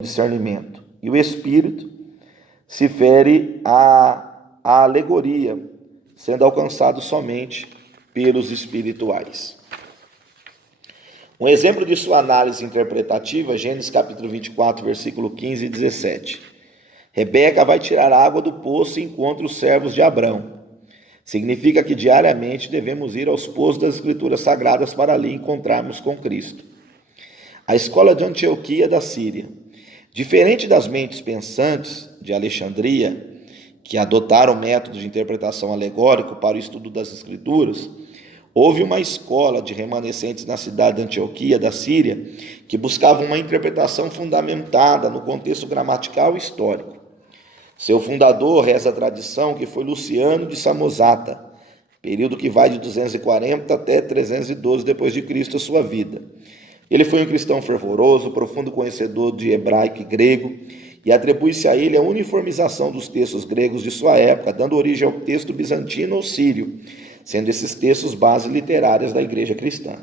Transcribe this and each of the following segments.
discernimento. E o espírito se fere à alegoria, sendo alcançado somente pelos espirituais. Um exemplo de sua análise interpretativa, Gênesis capítulo 24, versículo 15 e 17. Rebeca vai tirar água do poço e encontra os servos de Abrão. Significa que diariamente devemos ir aos poços das Escrituras Sagradas para ali encontrarmos com Cristo. A escola de Antioquia da Síria. Diferente das mentes pensantes de Alexandria, que adotaram o método de interpretação alegórico para o estudo das Escrituras, houve uma escola de remanescentes na cidade de Antioquia da Síria que buscava uma interpretação fundamentada no contexto gramatical e histórico. Seu fundador, reza a tradição, que foi Luciano de Samosata, período que vai de 240 até 312 d.C. a sua vida. Ele foi um cristão fervoroso, profundo conhecedor de hebraico e grego, e atribui-se a ele a uniformização dos textos gregos de sua época, dando origem ao texto bizantino ou sírio, sendo esses textos bases literárias da igreja cristã.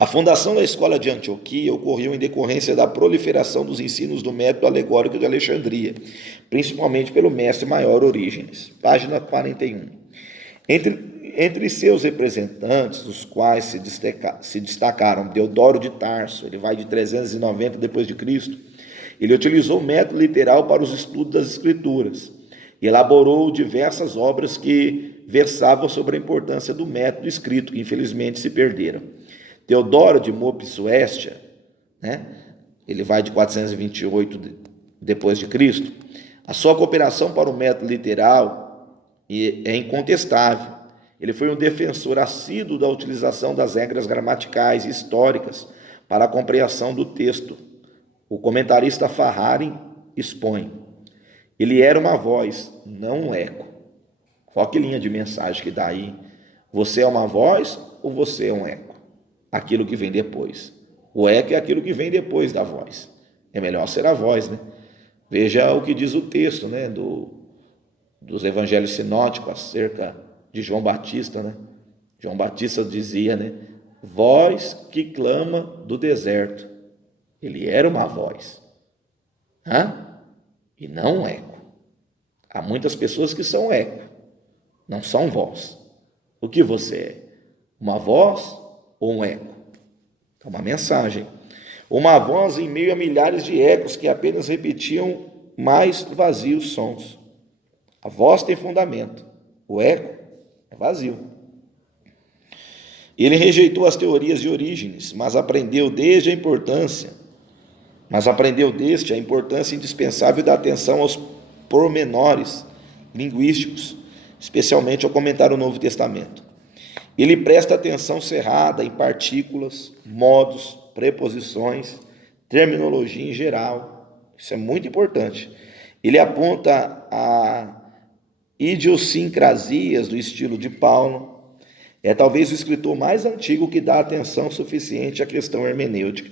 A fundação da escola de Antioquia ocorreu em decorrência da proliferação dos ensinos do método alegórico de Alexandria, principalmente pelo mestre maior Orígenes. Página 41. Entre seus representantes, os quais se destacaram Deodoro de Tarso, ele vai de 390 d.C., ele utilizou o método literal para os estudos das Escrituras e elaborou diversas obras que versavam sobre a importância do método escrito, que infelizmente se perderam. Teodoro de Mopsuestia, ele vai de 428 d.C., a sua cooperação para o método literal é incontestável. Ele foi um defensor assíduo da utilização das regras gramaticais e históricas para a compreensão do texto. O comentarista Farrari expõe: ele era uma voz, não um eco. Qual que linha de mensagem que dá aí? Você é uma voz ou você é um eco? Aquilo que vem depois. O eco é aquilo que vem depois da voz. É melhor ser a voz, né? Veja o que diz o texto, dos evangelhos sinóticos acerca de João Batista, João Batista dizia, voz que clama do deserto. Ele era uma voz, e não um eco. Há muitas pessoas que são eco, não são voz. O que você é? Uma voz ou um eco? É uma mensagem. Uma voz em meio a milhares de ecos que apenas repetiam mais vazios sons. A voz tem fundamento, o eco é vazio. Ele rejeitou as teorias de Orígenes, mas aprendeu deste a importância indispensável da atenção aos pormenores linguísticos, especialmente ao comentar o Novo Testamento. Ele presta atenção cerrada em partículas, modos, preposições, terminologia em geral. Isso é muito importante. Ele aponta a idiosincrasias do estilo de Paulo. É talvez o escritor mais antigo que dá atenção suficiente à questão hermenêutica.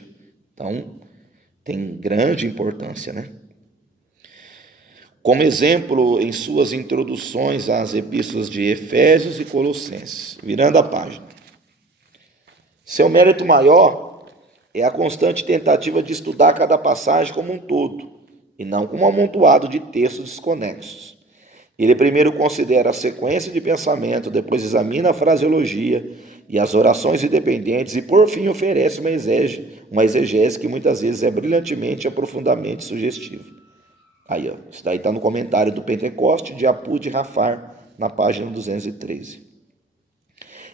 Então, tem grande importância, Como exemplo, em suas introduções às epístolas de Efésios e Colossenses. Virando a página. Seu mérito maior é a constante tentativa de estudar cada passagem como um todo, e não como um amontoado de textos desconexos. Ele primeiro considera a sequência de pensamento, depois examina a fraseologia e as orações independentes e, por fim, oferece uma exegese que muitas vezes é brilhantemente e aprofundamente sugestiva. Aí, isso daí está no comentário do Pentecoste de Apu de Rafar, na página 213.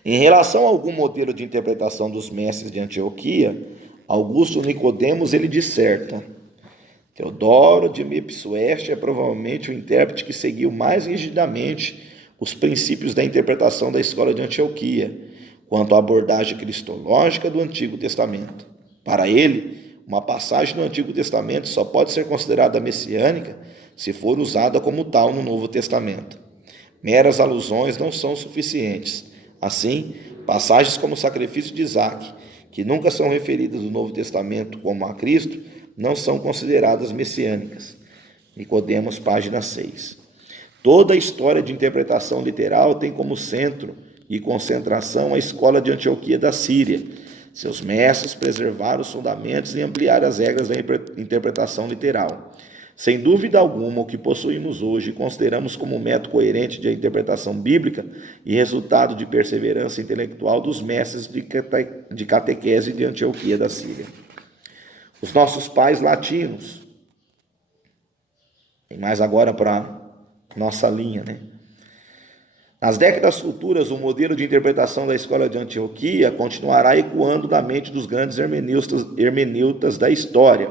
Em relação a algum modelo de interpretação dos mestres de Antioquia, Augusto Nicodemos ele disserta: Teodoro de Mopsuestia é provavelmente o intérprete que seguiu mais rigidamente os princípios da interpretação da escola de Antioquia, quanto à abordagem cristológica do Antigo Testamento. Para ele, uma passagem no Antigo Testamento só pode ser considerada messiânica se for usada como tal no Novo Testamento. Meras alusões não são suficientes. Assim, passagens como o sacrifício de Isaac, que nunca são referidas no Novo Testamento como a Cristo, não são consideradas messiânicas. Nicodemos, página 6. Toda a história de interpretação literal tem como centro e concentração a escola de Antioquia da Síria, Seus mestres preservaram os fundamentos e ampliaram as regras da interpretação literal. Sem dúvida alguma, o que possuímos hoje consideramos como método coerente de interpretação bíblica e resultado de perseverança intelectual dos mestres de catequese de Antioquia da Síria. Os nossos pais latinos, tem mais agora para nossa linha, né? Nas décadas futuras, o modelo de interpretação da escola de Antioquia continuará ecoando na mente dos grandes hermeneutas da história.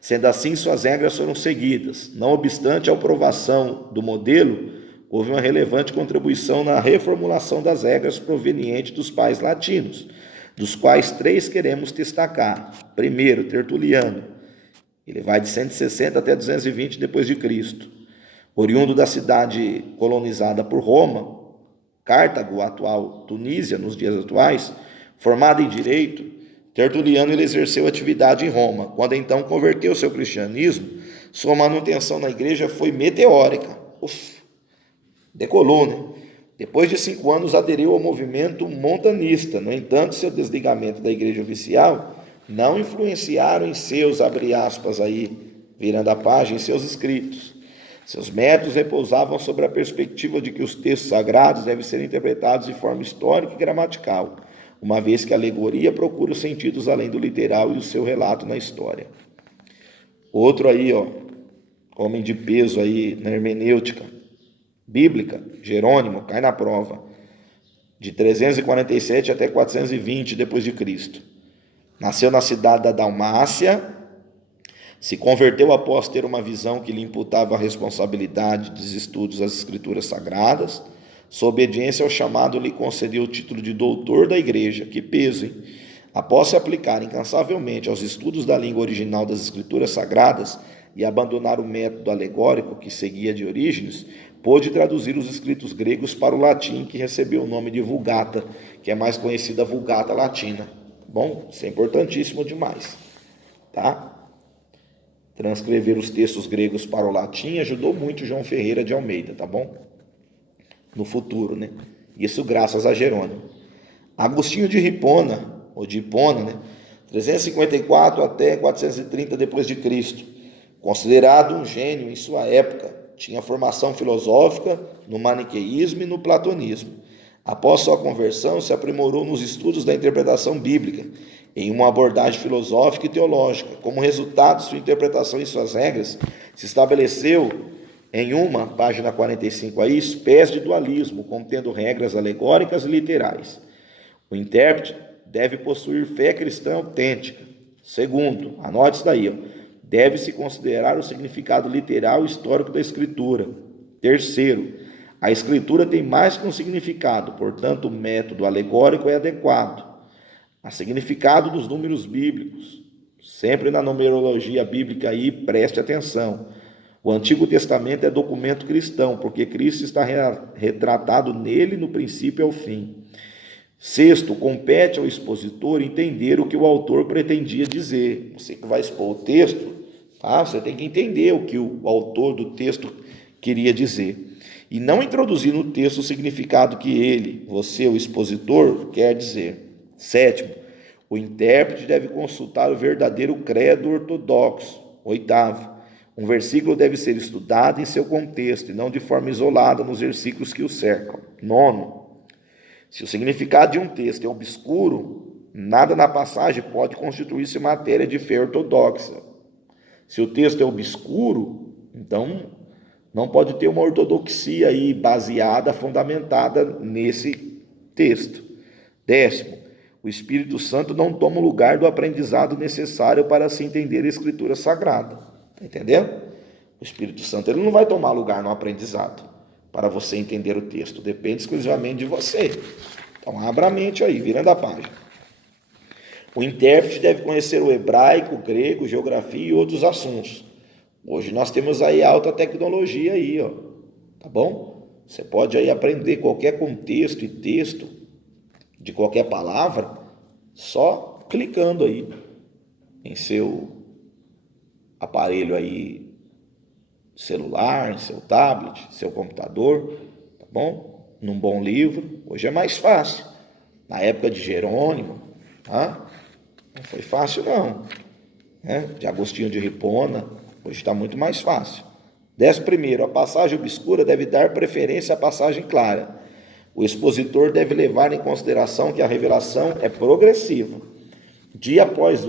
Sendo assim, suas regras foram seguidas. Não obstante a aprovação do modelo, houve uma relevante contribuição na reformulação das regras proveniente dos pais latinos, dos quais 3 queremos destacar. Primeiro, Tertuliano. Ele vai de 160 até 220 d.C. Oriundo da cidade colonizada por Roma, Cartago, atual Tunísia, nos dias atuais, formado em direito, Tertuliano ele exerceu atividade em Roma. Quando então converteu ao cristianismo, sua manutenção na igreja foi meteórica. Decolou, né? Depois de 5 anos aderiu ao movimento montanista. No entanto, seu desligamento da igreja oficial não influenciaram em seus, abre aspas aí, virando a página, em seus escritos. Seus métodos repousavam sobre a perspectiva de que os textos sagrados devem ser interpretados de forma histórica e gramatical, uma vez que a alegoria procura os sentidos além do literal e o seu relato na história. Outro aí, homem de peso aí na hermenêutica bíblica, Jerônimo, cai na prova, de 347 até 420 d.C. Nasceu na cidade da Dalmácia, se converteu após ter uma visão que lhe imputava a responsabilidade dos estudos das escrituras sagradas. Sua obediência ao chamado lhe concedeu o título de doutor da igreja. Que peso, hein? Após se aplicar incansavelmente aos estudos da língua original das escrituras sagradas e abandonar o método alegórico que seguia de Orígenes, pôde traduzir os escritos gregos para o latim, que recebeu o nome de Vulgata, que é mais conhecida a Vulgata Latina. Bom, isso é importantíssimo demais, tá? Transcrever os textos gregos para o latim ajudou muito João Ferreira de Almeida, tá bom? No futuro, né? Isso graças a Jerônimo. Agostinho de Hipona, ou de Hipona, né? 354 até 430 d.C., considerado um gênio em sua época, tinha formação filosófica no maniqueísmo e no platonismo. Após sua conversão, se aprimorou nos estudos da interpretação bíblica, em uma abordagem filosófica e teológica. Como resultado, sua interpretação e suas regras se estabeleceu em uma, página 45 aí, espécie de dualismo, contendo regras alegóricas e literais. O intérprete deve possuir fé cristã autêntica. Segundo, anote isso daí, deve-se considerar o significado literal e histórico da escritura. Terceiro, a escritura tem mais que um significado, portanto, o método alegórico é adequado. A significado dos números bíblicos, sempre na numerologia bíblica aí, preste atenção. O Antigo Testamento é documento cristão, porque Cristo está retratado nele no princípio ao fim. Sexto, compete ao expositor entender o que o autor pretendia dizer. Você que vai expor o texto, tá? Você tem que entender o que o autor do texto queria dizer. E não introduzir no texto o significado que ele, você, o expositor, quer dizer. Sétimo, o intérprete deve consultar o verdadeiro credo ortodoxo. Oitavo, um versículo deve ser estudado em seu contexto e não de forma isolada nos versículos que o cercam. Nono, se o significado de um texto é obscuro, nada na passagem pode constituir-se matéria de fé ortodoxa. Se o texto é obscuro, então não pode ter uma ortodoxia aí baseada, fundamentada nesse texto. Décimo, o Espírito Santo não toma o lugar do aprendizado necessário para se entender a Escritura Sagrada. Está entendendo? O Espírito Santo ele não vai tomar lugar no aprendizado para você entender o texto. Depende exclusivamente de você. Então, abra a mente aí, virando a página. O intérprete deve conhecer o hebraico, o grego, geografia e outros assuntos. Hoje nós temos aí alta tecnologia aí, tá bom? Você pode aí aprender qualquer contexto e texto de qualquer palavra, só clicando aí em seu aparelho aí, celular, em seu tablet, seu computador, tá bom? Num bom livro. Hoje é mais fácil. Na época de Jerônimo, tá? Não foi fácil, não. De Agostinho de Hipona, hoje está muito mais fácil. 11º, a passagem obscura deve dar preferência à passagem clara. O expositor deve levar em consideração que a revelação é progressiva. Dia após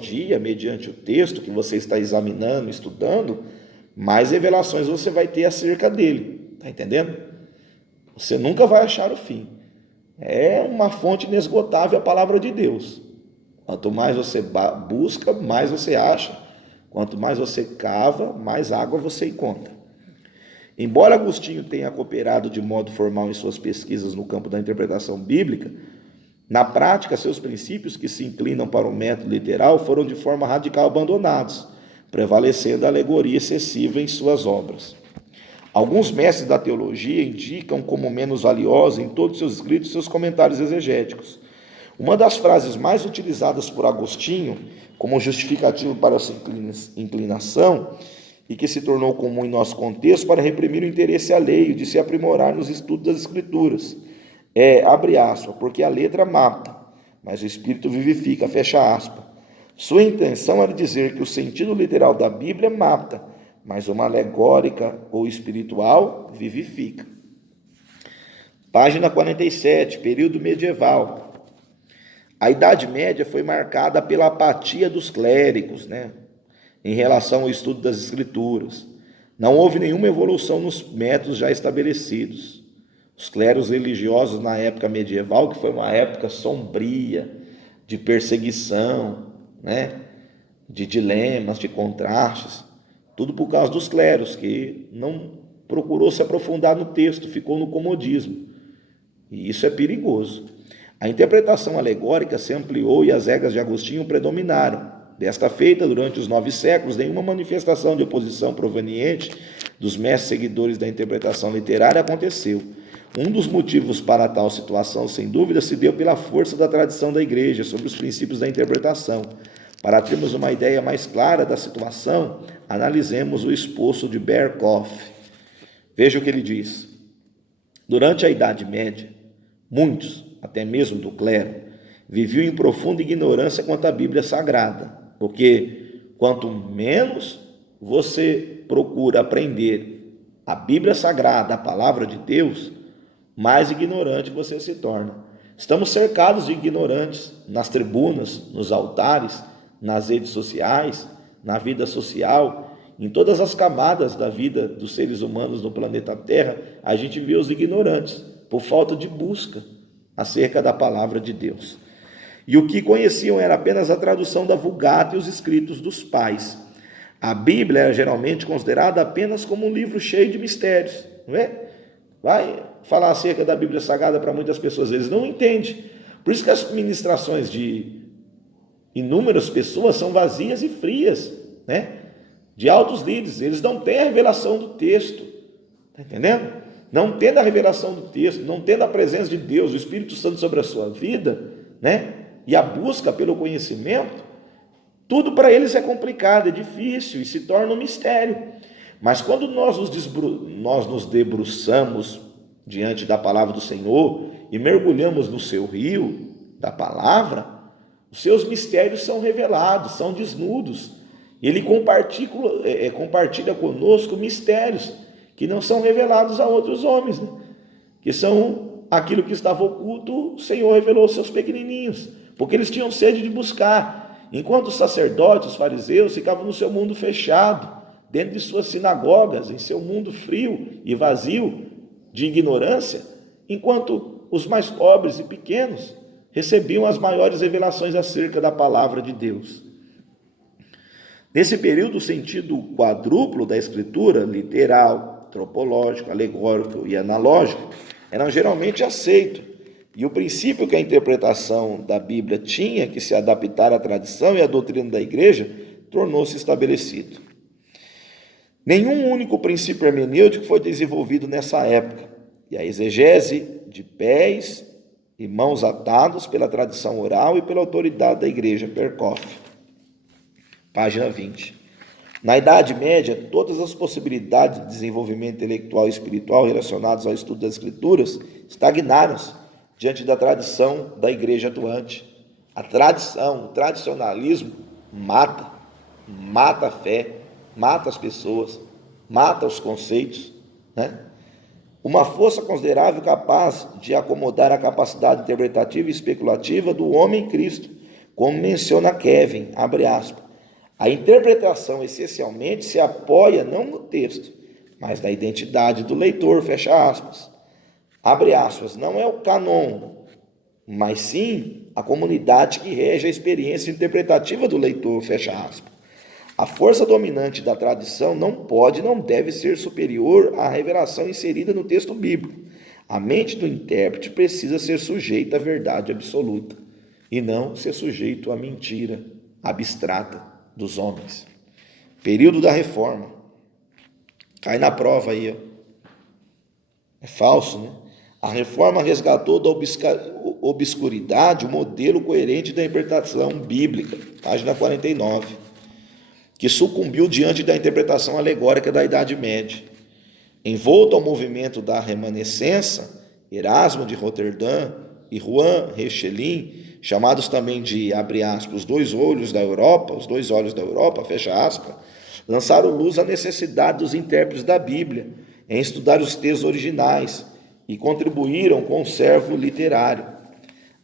dia, mediante o texto que você está examinando, estudando, mais revelações você vai ter acerca dele. Está entendendo? Você nunca vai achar o fim. É uma fonte inesgotável a palavra de Deus. Quanto mais você busca, mais você acha. Quanto mais você cava, mais água você encontra. Embora Agostinho tenha cooperado de modo formal em suas pesquisas no campo da interpretação bíblica, na prática, seus princípios que se inclinam para o método literal foram de forma radical abandonados, prevalecendo a alegoria excessiva em suas obras. Alguns mestres da teologia indicam como menos valiosa em todos seus escritos seus comentários exegéticos. Uma das frases mais utilizadas por Agostinho como justificativo para sua inclinação e que se tornou comum em nosso contexto para reprimir o interesse alheio de se aprimorar nos estudos das Escrituras abre aspas, porque a letra mata, mas o Espírito vivifica, fecha aspas. Sua intenção era dizer que o sentido literal da Bíblia mata, mas uma alegórica ou espiritual vivifica. Página 47, período medieval. A Idade Média foi marcada pela apatia dos clérigos, em relação ao estudo das Escrituras. Não houve nenhuma evolução nos métodos já estabelecidos. Os clérigos religiosos na época medieval, que foi uma época sombria, de perseguição, de dilemas, de contrastes, tudo por causa dos clérigos, que não procurou se aprofundar no texto, ficou no comodismo. E isso é perigoso. A interpretação alegórica se ampliou e as regras de Agostinho predominaram. Desta feita, durante os 9 séculos, nenhuma manifestação de oposição proveniente dos mestres seguidores da interpretação literária aconteceu. Um dos motivos para tal situação, sem dúvida, se deu pela força da tradição da Igreja sobre os princípios da interpretação. Para termos uma ideia mais clara da situação, analisemos o esposo de Berkhoff. Veja o que ele diz. Durante a Idade Média, muitos, até mesmo do clero, viviam em profunda ignorância quanto à Bíblia Sagrada, porque quanto menos você procura aprender a Bíblia Sagrada, a palavra de Deus, mais ignorante você se torna. Estamos cercados de ignorantes nas tribunas, nos altares, nas redes sociais, na vida social, em todas as camadas da vida dos seres humanos no planeta Terra, a gente vê os ignorantes, por falta de busca acerca da palavra de Deus. E o que conheciam era apenas a tradução da Vulgata e os escritos dos pais. A Bíblia era geralmente considerada apenas como um livro cheio de mistérios, não é? Vai falar acerca da Bíblia Sagrada para muitas pessoas, eles não entendem. Por isso que as ministrações de inúmeras pessoas são vazias e frias, de altos líderes, eles não têm a revelação do texto, está entendendo? Não tendo a revelação do texto, não tendo a presença de Deus, o Espírito Santo sobre a sua vida, e a busca pelo conhecimento, tudo para eles é complicado, é difícil e se torna um mistério. Mas quando nós nos debruçamos diante da palavra do Senhor e mergulhamos no seu rio da palavra, os seus mistérios são revelados, são desnudos. Ele compartilha conosco mistérios que não são revelados a outros homens, que são aquilo que estava oculto, o Senhor revelou aos seus pequenininhos, porque eles tinham sede de buscar, enquanto os sacerdotes, os fariseus, ficavam no seu mundo fechado, dentro de suas sinagogas, em seu mundo frio e vazio de ignorância, enquanto os mais pobres e pequenos recebiam as maiores revelações acerca da palavra de Deus. Nesse período, o sentido quadruplo da escritura, literal, antropológico, alegórico e analógico, eram geralmente aceitos, e o princípio que a interpretação da Bíblia tinha que se adaptar à tradição e à doutrina da igreja tornou-se estabelecido. Nenhum único princípio hermenêutico foi desenvolvido nessa época, e a exegese de pés e mãos atados pela tradição oral e pela autoridade da igreja, Berkhoff. Página 20. Na Idade Média, todas as possibilidades de desenvolvimento intelectual e espiritual relacionadas ao estudo das Escrituras estagnaram-se diante da tradição da igreja atuante. A tradição, o tradicionalismo mata a fé, mata as pessoas, mata os conceitos, né? Uma força considerável capaz de acomodar a capacidade interpretativa e especulativa do homem em Cristo, como menciona Kevin, abre aspas. A interpretação essencialmente se apoia não no texto, mas na identidade do leitor, fecha aspas. Abre aspas, não é o canon, mas sim a comunidade que rege a experiência interpretativa do leitor, fecha aspas. A força dominante da tradição não pode e não deve ser superior à revelação inserida no texto bíblico. A mente do intérprete precisa ser sujeita à verdade absoluta e não ser sujeito à mentira abstrata dos homens. Período da Reforma. Cai na prova aí, ó. É falso, né? A Reforma resgatou da obscuridade o modelo coerente da interpretação bíblica, página 49, que sucumbiu diante da interpretação alegórica da Idade Média. Envolto ao movimento da remanescência, Erasmo de Roterdã e Juan Rechelin, chamados também de, abre aspas, os dois olhos da Europa, fecha aspas, lançaram luz à necessidade dos intérpretes da Bíblia em estudar os textos originais e contribuíram com o servo literário.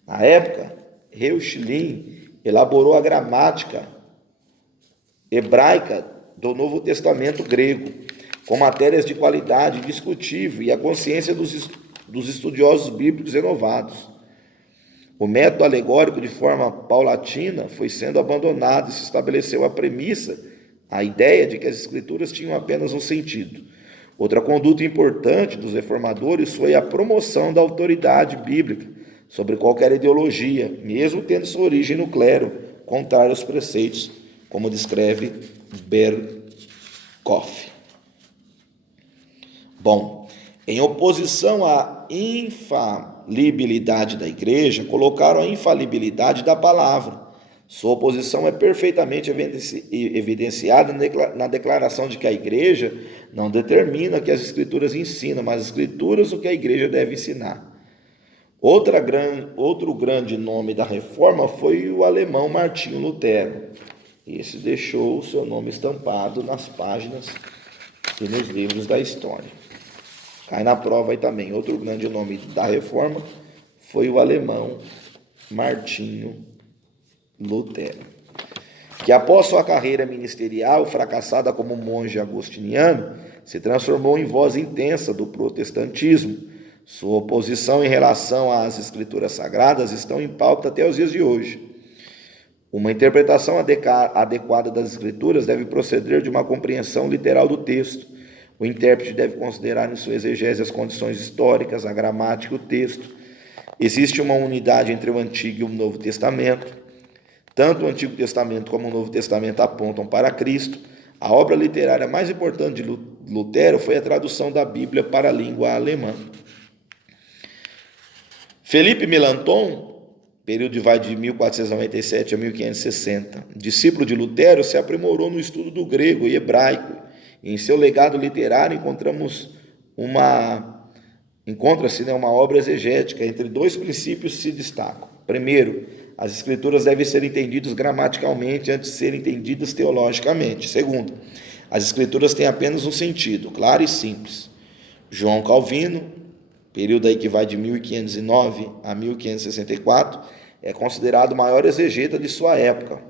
Na época, Rechelin elaborou a gramática hebraica do Novo Testamento grego, com matérias de qualidade indiscutível e a consciência dos estudiosos bíblicos renovados. O método alegórico, de forma paulatina, foi sendo abandonado e se estabeleceu a premissa, a ideia de que as escrituras tinham apenas um sentido. Outra conduta importante dos reformadores foi a promoção da autoridade bíblica sobre qualquer ideologia, mesmo tendo sua origem no clero, contrário aos preceitos, como descreve Berkhoff. Bom, em oposição à infalibilidade da igreja, colocaram a infalibilidade da palavra. Sua oposição é perfeitamente evidenciada na declaração de que a igreja não determina o que as escrituras ensinam, mas as escrituras o que a igreja deve ensinar. Outro grande nome da reforma foi o alemão Martinho Lutero. Esse deixou o seu nome estampado nas páginas e nos livros da história. Cai na prova aí também. Outro grande nome da reforma foi o alemão Martinho Lutero, que após sua carreira ministerial, fracassada como monge agostiniano, se transformou em voz intensa do protestantismo. Sua oposição em relação às escrituras sagradas estão em pauta até os dias de hoje. Uma interpretação adequada das escrituras deve proceder de uma compreensão literal do texto. O intérprete deve considerar em sua exegese as condições históricas, a gramática e o texto. Existe uma unidade entre o Antigo e o Novo Testamento. Tanto o Antigo Testamento como o Novo Testamento apontam para Cristo. A obra literária mais importante de Lutero foi a tradução da Bíblia para a língua alemã. Felipe Melanchthon, período de 1497 a 1560, discípulo de Lutero, se aprimorou no estudo do grego e hebraico. Em seu legado literário encontra-se uma obra exegética. Entre dois princípios se destacam. Primeiro, as escrituras devem ser entendidas gramaticalmente antes de serem entendidas teologicamente. Segundo, as escrituras têm apenas um sentido, claro e simples. João Calvino, período aí que vai de 1509 a 1564, é considerado o maior exegeta de sua época.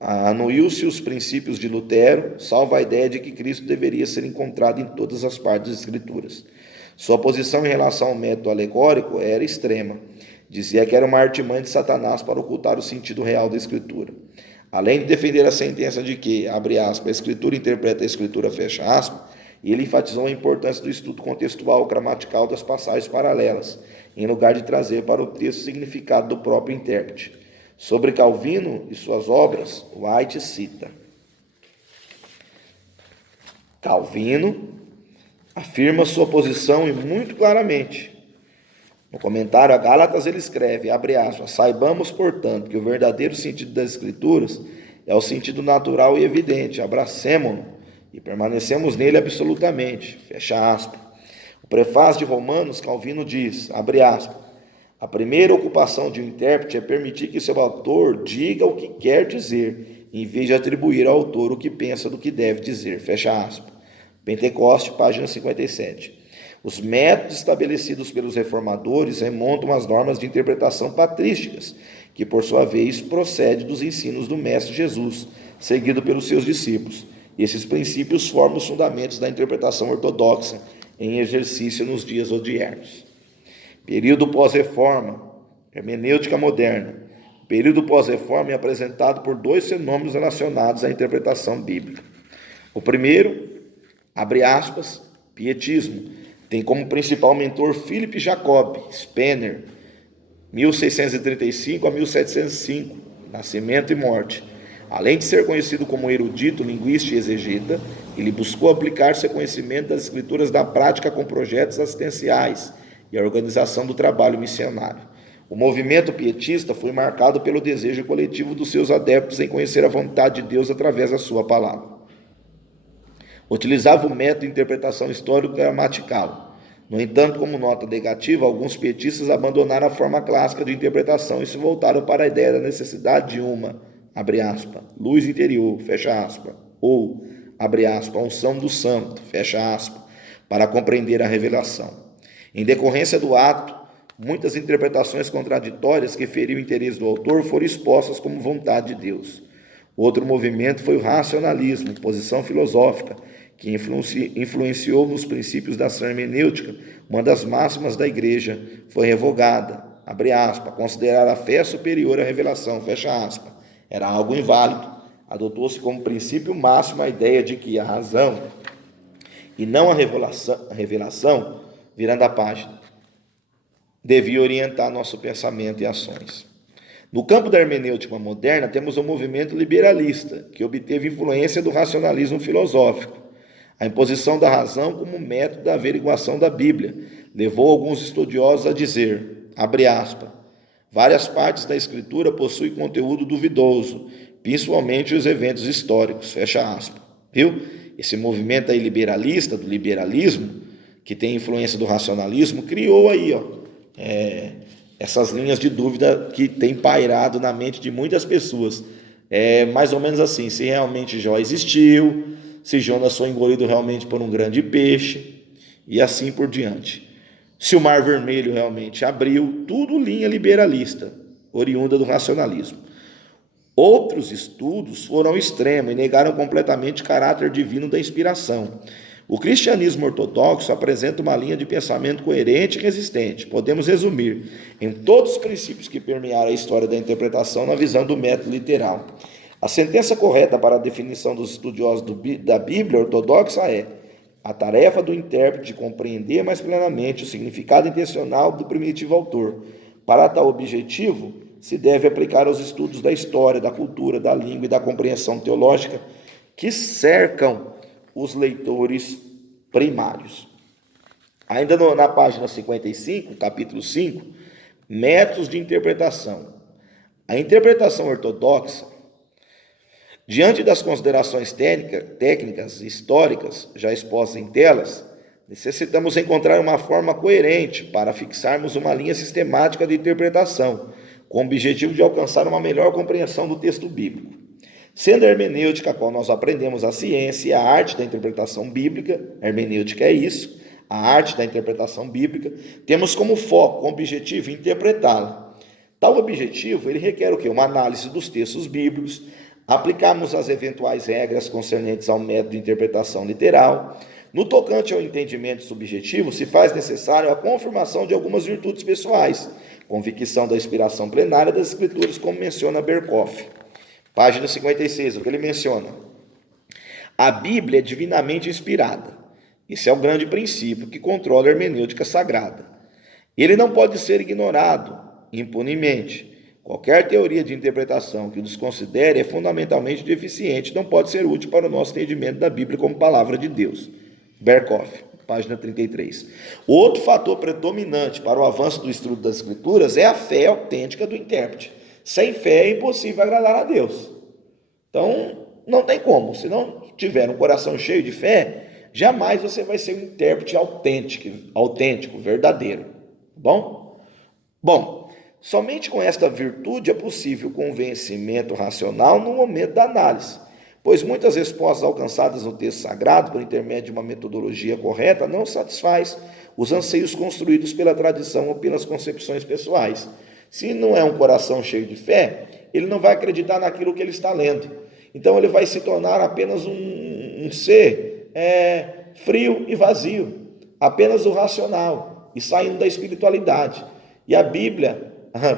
Anuiu-se os princípios de Lutero, salvo a ideia de que Cristo deveria ser encontrado em todas as partes das Escrituras. Sua posição em relação ao método alegórico era extrema. Dizia que era uma artimanha de Satanás para ocultar o sentido real da Escritura. Além de defender a sentença de que, abre aspas, a Escritura interpreta a Escritura, fecha aspas, ele enfatizou a importância do estudo contextual, gramatical das passagens paralelas, em lugar de trazer para o texto o significado do próprio intérprete. Sobre Calvino e suas obras, White cita: Calvino afirma sua posição e muito claramente. No comentário a Gálatas ele escreve, abre aspas, saibamos, portanto, que o verdadeiro sentido das Escrituras é o sentido natural e evidente, abracemo-no e permanecemos nele absolutamente, fecha aspas. O prefácio de Romanos, Calvino diz, abre aspas, A primeira ocupação de um intérprete é permitir que seu autor diga o que quer dizer, em vez de atribuir ao autor o que pensa do que deve dizer. Fecha aspas. Pentecoste, página 57. Os métodos estabelecidos pelos reformadores remontam às normas de interpretação patrísticas, que por sua vez procede dos ensinos do Mestre Jesus, seguido pelos seus discípulos. Esses princípios formam os fundamentos da interpretação ortodoxa em exercício nos dias odiernos. Período pós-reforma, hermenêutica moderna. O período pós-reforma é apresentado por dois fenômenos relacionados à interpretação bíblica. O primeiro, abre aspas, pietismo, tem como principal mentor Philip Jacob Spener, 1635 a 1705, nascimento e morte. Além de ser conhecido como erudito, linguista e exegeta, ele buscou aplicar seu conhecimento das escrituras da prática com projetos assistenciais e a organização do trabalho missionário. O movimento pietista foi marcado pelo desejo coletivo dos seus adeptos em conhecer a vontade de Deus através da sua palavra. Utilizava o método de interpretação histórico-gramatical. No entanto, como nota negativa, alguns pietistas abandonaram a forma clássica de interpretação e se voltaram para a ideia da necessidade de uma, abre aspas, luz interior, fecha aspas, ou, abre aspas, unção do santo, fecha aspas, para compreender a revelação. Em decorrência do ato, muitas interpretações contraditórias que feriam o interesse do autor foram expostas como vontade de Deus. Outro movimento foi o racionalismo, posição filosófica, que influenciou nos princípios da hermenêutica. Uma das máximas da igreja foi revogada, abre aspas, considerar a fé superior à revelação, fecha aspas. Era algo inválido. Adotou-se como princípio máximo a ideia de que a razão e não a revelação, virando a página, devia orientar nosso pensamento e ações. No campo da hermenêutica moderna, temos o movimento liberalista, que obteve influência do racionalismo filosófico. A imposição da razão como método da averiguação da Bíblia levou alguns estudiosos a dizer, abre aspas, várias partes da Escritura possuem conteúdo duvidoso, principalmente os eventos históricos, fecha aspas. Viu? Esse movimento aí liberalista, do liberalismo, que tem influência do racionalismo, criou aí, essas linhas de dúvida que tem pairado na mente de muitas pessoas. É mais ou menos assim, se realmente Jó existiu, se Jonas foi engolido realmente por um grande peixe, e assim por diante. Se o Mar Vermelho realmente abriu, tudo linha liberalista, oriunda do racionalismo. Outros estudos foram ao extremo e negaram completamente o caráter divino da inspiração. O cristianismo ortodoxo apresenta uma linha de pensamento coerente e resistente. Podemos resumir em todos os princípios que permearam a história da interpretação na visão do método literal. A sentença correta para a definição dos estudiosos da Bíblia ortodoxa é: a tarefa do intérprete de compreender mais plenamente o significado intencional do primitivo autor. Para tal objetivo, se deve aplicar aos estudos da história, da cultura, da língua e da compreensão teológica que cercam os leitores primários. Ainda na página 55, capítulo 5, métodos de interpretação. A interpretação ortodoxa, diante das considerações técnicas e históricas já expostas em telas, necessitamos encontrar uma forma coerente para fixarmos uma linha sistemática de interpretação, com o objetivo de alcançar uma melhor compreensão do texto bíblico. Sendo a hermenêutica a qual nós aprendemos a ciência e a arte da interpretação bíblica, a hermenêutica é isso, a arte da interpretação bíblica, temos como foco, como objetivo, interpretá-la. Tal objetivo, ele requer o quê? Uma análise dos textos bíblicos, aplicarmos as eventuais regras concernentes ao método de interpretação literal. No tocante ao entendimento subjetivo, se faz necessário a confirmação de algumas virtudes pessoais, convicção da inspiração plenária das Escrituras, como menciona Berkoff. Página 56, o que ele menciona? A Bíblia é divinamente inspirada. Esse é o grande princípio que controla a hermenêutica sagrada. Ele não pode ser ignorado impunemente. Qualquer teoria de interpretação que o desconsidere é fundamentalmente deficiente, não pode ser útil para o nosso entendimento da Bíblia como palavra de Deus. Berkoff, página 33. Outro fator predominante para o avanço do estudo das Escrituras é a fé autêntica do intérprete. Sem fé é impossível agradar a Deus. Então, não tem como. Se não tiver um coração cheio de fé, jamais você vai ser um intérprete autêntico, verdadeiro. Bom? Bom, somente com esta virtude é possível convencimento racional no momento da análise, pois muitas respostas alcançadas no texto sagrado por intermédio de uma metodologia correta não satisfaz os anseios construídos pela tradição ou pelas concepções pessoais. Se não é um coração cheio de fé, ele não vai acreditar naquilo que ele está lendo. Então ele vai se tornar apenas um ser frio e vazio, apenas o racional e saindo da espiritualidade. E a Bíblia,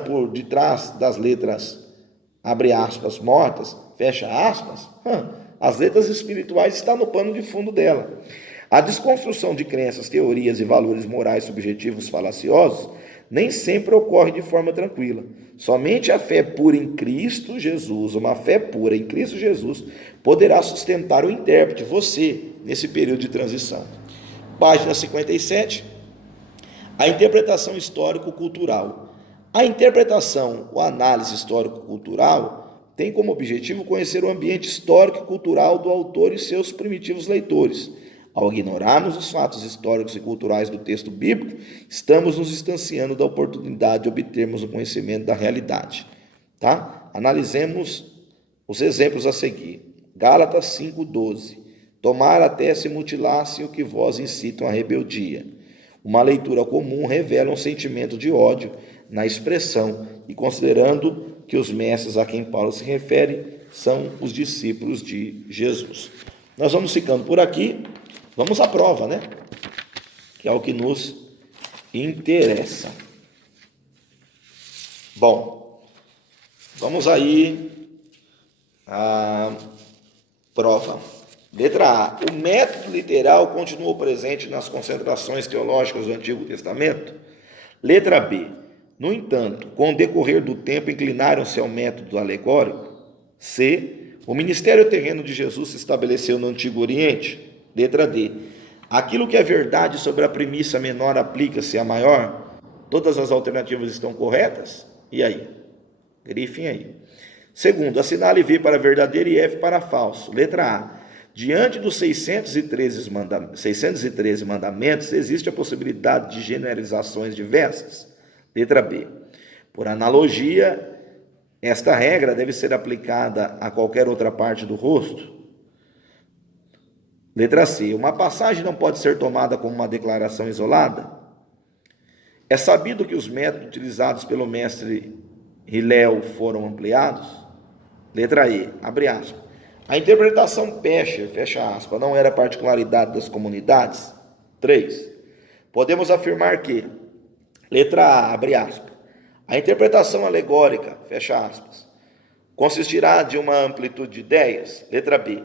por detrás das letras, abre aspas, mortas, fecha aspas, as letras espirituais estão no pano de fundo dela. A desconstrução de crenças, teorias e valores morais subjetivos falaciosos nem sempre ocorre de forma tranquila. Somente a fé pura em Cristo Jesus, uma fé pura em Cristo Jesus, poderá sustentar o intérprete, você, nesse período de transição. Página 57, a interpretação histórico-cultural. A interpretação ou análise histórico-cultural tem como objetivo conhecer o ambiente histórico e cultural do autor e seus primitivos leitores. Ao ignorarmos os fatos históricos e culturais do texto bíblico, estamos nos distanciando da oportunidade de obtermos o conhecimento da realidade. Tá? Analisemos os exemplos a seguir. Gálatas 5,12. Tomar até se mutilasse o que vós incitam à rebeldia. Uma leitura comum revela um sentimento de ódio na expressão e considerando que os mestres a quem Paulo se refere são os discípulos de Jesus. Nós vamos ficando por aqui. Vamos à prova, né? Que é o que nos interessa. Bom, vamos aí à prova. Letra A. O método literal continuou presente nas concentrações teológicas do Antigo Testamento? Letra B. No entanto, com o decorrer do tempo, inclinaram-se ao método alegórico? C. O ministério terreno de Jesus se estabeleceu no Antigo Oriente? Letra D. Aquilo que é verdade sobre a premissa menor aplica-se à maior? Todas as alternativas estão corretas? E aí? Grifem aí. Segundo, assinale V para verdadeiro e F para falso. Letra A. Diante dos 613 mandamentos, existe a possibilidade de generalizações diversas? Letra B. Por analogia, esta regra deve ser aplicada a qualquer outra parte do rosto? Letra C. Uma passagem não pode ser tomada como uma declaração isolada? É sabido que os métodos utilizados pelo mestre Hillel foram ampliados? Letra E. Abre aspas. A interpretação Pescher, fecha aspas, não era particularidade das comunidades? 3. Podemos afirmar que, letra A, abre aspas, a interpretação alegórica, fecha aspas, consistirá de uma amplitude de ideias? Letra B.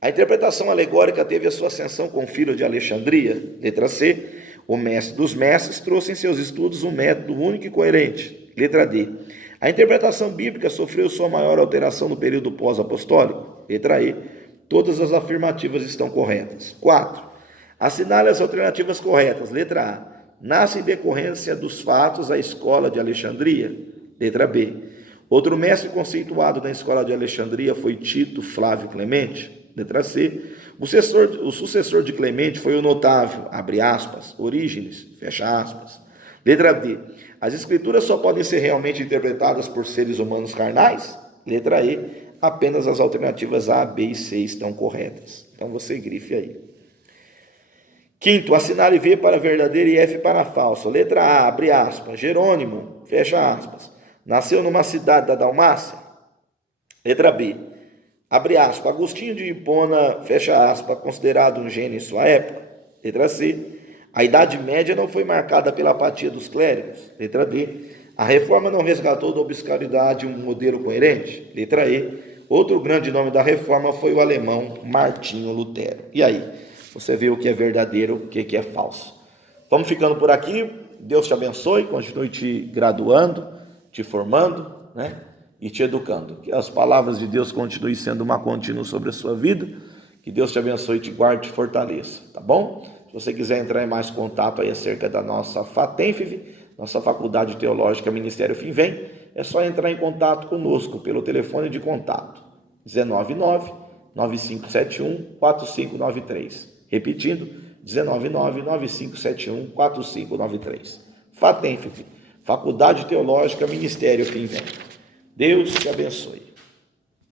A interpretação alegórica teve a sua ascensão com o filho de Alexandria? Letra C. O mestre dos mestres trouxe em seus estudos um método único e coerente? Letra D. A interpretação bíblica sofreu sua maior alteração no período pós-apostólico? Letra E. Todas as afirmativas estão corretas. 4. Assinale as alternativas corretas. Letra A. Nasce em decorrência dos fatos a escola de Alexandria? Letra B. Outro mestre conceituado na escola de Alexandria foi Tito Flávio Clemente? Letra C. O sucessor de Clemente foi o notável, abre aspas, Orígenes, fecha aspas. Letra D. As escrituras só podem ser realmente interpretadas por seres humanos carnais? Letra E. Apenas as alternativas A, B e C estão corretas. Então você grife aí. Quinto, assinale V para verdadeiro e F para falso. Letra A, abre aspas, Jerônimo, fecha aspas, nasceu numa cidade da Dalmácia? Letra B, abre aspas, Agostinho de Hipona, fecha aspas, considerado um gênio em sua época? Letra C, a Idade Média não foi marcada pela apatia dos clérigos? Letra D, a reforma não resgatou da obscuridade um modelo coerente? Letra E, outro grande nome da reforma foi o alemão Martinho Lutero. E aí? Você vê o que é verdadeiro, o que é falso. Vamos ficando por aqui. Deus te abençoe, continue te graduando, te formando, né? E te educando. Que as palavras de Deus continuem sendo uma contínua sobre a sua vida. Que Deus te abençoe, te guarde, te fortaleça, tá bom? Se você quiser entrar em mais contato aí acerca da nossa FATENFIV, nossa Faculdade Teológica Ministério Fim Vem, é só entrar em contato conosco pelo telefone de contato 199-9571-4593. Repetindo, 199-9571-4593. FATENFIV, Faculdade Teológica, Ministério Fim Vem. Deus te abençoe.